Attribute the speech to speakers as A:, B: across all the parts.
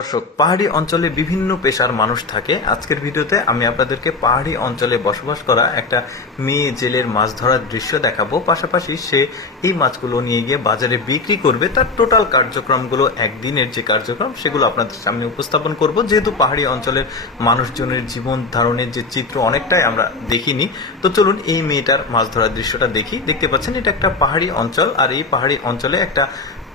A: দর্শক, পাহাড়ি অঞ্চলে বিভিন্ন পেশার মানুষ থাকে। আজকের ভিডিওতে আমি আপনাদেরকে পাহাড়ি অঞ্চলে বসবাস করা একটা মেয়ে জেলের মাছ ধরার দৃশ্য দেখাবো। পাশাপাশি সে এই মাছগুলো নিয়ে গিয়ে বাজারে বিক্রি করবে। তার টোটাল কার্যক্রমগুলো একদিনের যে কার্যক্রম, সেগুলো আপনাদের সামনে উপস্থাপন করব। যেহেতু পাহাড়ি অঞ্চলের মানুষজনের জীবন ধারণের যে চিত্র অনেকটাই আমরা দেখিনি, তো চলুন এই মেয়েটার মাছ ধরার দৃশ্যটা দেখি। দেখতে পাচ্ছেন, এটা একটা পাহাড়ি অঞ্চল, আর এই পাহাড়ি অঞ্চলে একটা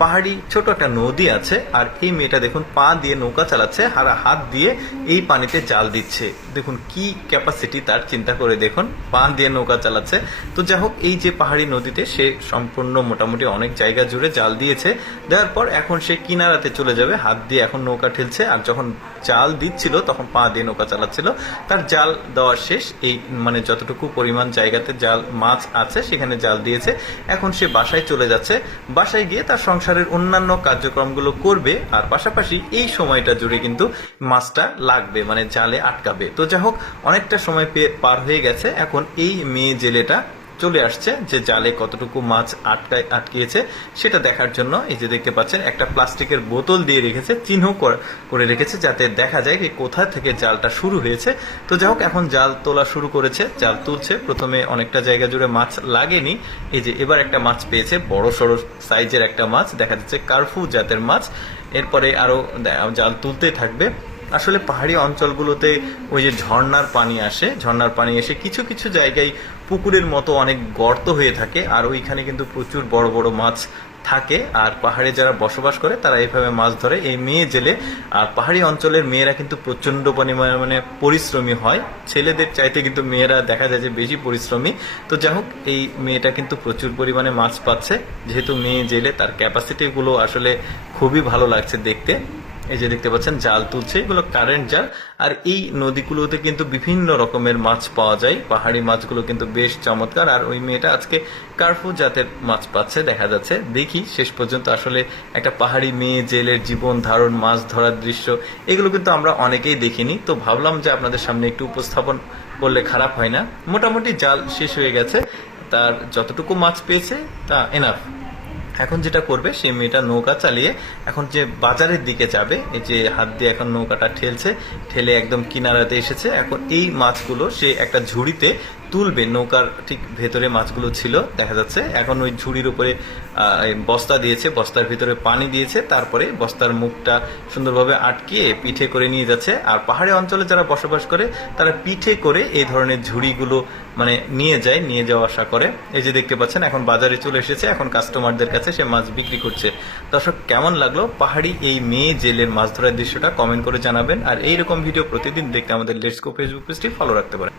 A: পাহাড়ি ছোট একটা নদী আছে, আর এই মেয়েটা দেখুন পা দিয়ে নৌকা চালাচ্ছে আর হাত দিয়ে এই পানিতে জাল দিচ্ছে। দেখুন কি ক্যাপাসিটি তার, চিন্তা করে দেখুন, পা দিয়ে নৌকা চালাচ্ছে। তো যাই হোক, এই যে পাহাড়ি নদীতে সে সম্পূর্ণ মোটামুটি অনেক জায়গা জুড়ে জাল দিয়েছে। দেওয়ার পর এখন সে কিনারাতে চলে যাবে, হাত দিয়ে এখন নৌকা ঠেলছে আর যখন জাল দিচ্ছিল তখন পা দিয়ে নৌকা চালাচ্ছিল। তার জাল দেওয়া শেষ, এই মানে যতটুকু পরিমাণ জায়গাতে জাল, মাছ আছে সেখানে জাল দিয়েছে। এখন সে বাসায় চলে যাচ্ছে। বাসায় গিয়ে তার সংসারের অন্যান্য কার্যক্রমগুলো করবে, আর পাশাপাশি এই সময়টা জুড়ে কিন্তু মাছটা লাগবে মানে জালে আটকাবে। তো যাই হোক, অনেকটা সময় পার হয়ে গেছে। এখন এই মেয়ে জেলেটা চলে আসছে যে জালে কতটুকু মাছ আটকায়, আটকিয়েছে, সেটা দেখার জন্য এই যে দেখতে পাচ্ছেন, একটা প্লাস্টিকের বোতল দিয়ে রেখেছে, চিহ্ন কর- রেখেছে যাতে দেখা যায় যে কোথা থেকে জালটা শুরু হয়েছে। তো যাই হোক, এখন জাল তোলা শুরু করেছে, জাল তুলছে। প্রথমে অনেকটা জায়গা জুড়ে মাছ লাগেনি। এই যে এবার একটা মাছ পেয়েছে, বড় সড়ো সাইজের একটা মাছ, দেখা যাচ্ছে কার্ফু জাতের মাছ। এরপরে আরও দে- জাল তুলতে থাকবে। আসলে পাহাড়ি অঞ্চলগুলোতে ওই যে ঝর্ণার পানি আসে, ঝর্নার পানি এসে কিছু কিছু জায়গায় পুকুরের মতো অনেক গর্ত হয়ে থাকে, আর ওইখানে কিন্তু প্রচুর বড় বড় মাছ থাকে, আর পাহাড়ে যারা বসবাস করে তারা এইভাবে মাছ ধরে। এই মেয়ে জেলে, আর পাহাড়ি অঞ্চলের মেয়েরা কিন্তু প্রচণ্ড পরিমাণে মানে পরিশ্রমী হয়। ছেলেদের চাইতে কিন্তু মেয়েরা দেখা যায় যে বেশি পরিশ্রমী। তো যাই হোক, এই মেয়েটা কিন্তু প্রচুর পরিমাণে মাছ পাচ্ছে। যেহেতু মেয়ে জেলে তার ক্যাপাসিটিগুলো আসলে খুবই ভালো লাগছে দেখতে। এই যে দেখতে পাচ্ছেন, জাল তুলছে, এগুলো কারেন্ট জাল। আর এই নদীগুলোতে কিন্তু বিভিন্ন রকমের মাছ পাওয়া যায়। পাহাড়ি মাছগুলো কিন্তু বেশ চমৎকার। আর ওই মেয়েটা আজকে কার্ফু জাতের মাছ পাচ্ছে, দেখা যাচ্ছে। দেখি, শেষ পর্যন্ত আসলে একটা পাহাড়ি মেয়ে জেলের জীবন ধারণ, মাছ ধরার দৃশ্য, এগুলো কিন্তু আমরা অনেকেই দেখিনি। তো ভাবলাম যে আপনাদের সামনে একটু উপস্থাপন করলে খারাপ হয় না। মোটামুটি জাল শেষ হয়ে গেছে। তার যতটুকু মাছ পেয়েছে, তা এনাফ এখন যেটা করবে সে মেয়েটা নৌকা চালিয়ে এখন যে বাজারের দিকে যাবে, এই যে হাত দিয়ে এখন নৌকাটা ঠেলছে, ঠেলে একদম কিনারাতে এসেছে। এখন এই মাছগুলো সে একটা ঝুড়িতে তুলবে, নৌকার ঠিক ভেতরে মাছগুলো ছিল, দেখা যাচ্ছে। এখন ওই ঝুড়ির উপরে বস্তা দিয়েছে, বস্তার ভিতরে পানি দিয়েছে, তারপরে বস্তার মুখটা সুন্দরভাবে আটকিয়ে পিঠে করে নিয়ে যাচ্ছে। আর পাহাড়ি অঞ্চলে যারা বসবাস করে, তারা পিঠে করে এই ধরনের ঝুড়িগুলো মানে নিয়ে যায়, নিয়ে যাওয়া আসা করে। এই যে দেখতে পাচ্ছেন, এখন বাজারে চলে এসেছে, এখন কাস্টমারদের কাছে সে মাছ বিক্রি করছে। দর্শক, কেমন লাগল পাহাড়ি এই মেয়ে জেলের মাছ ধরার দৃশ্যটা? কমেন্ট করে জানাবেন। আর এইরকম ভিডিও প্রতিদিন দেখতে আমাদের লেটসকো ফেসবুক পেজটি ফলো রাখতে পারেন।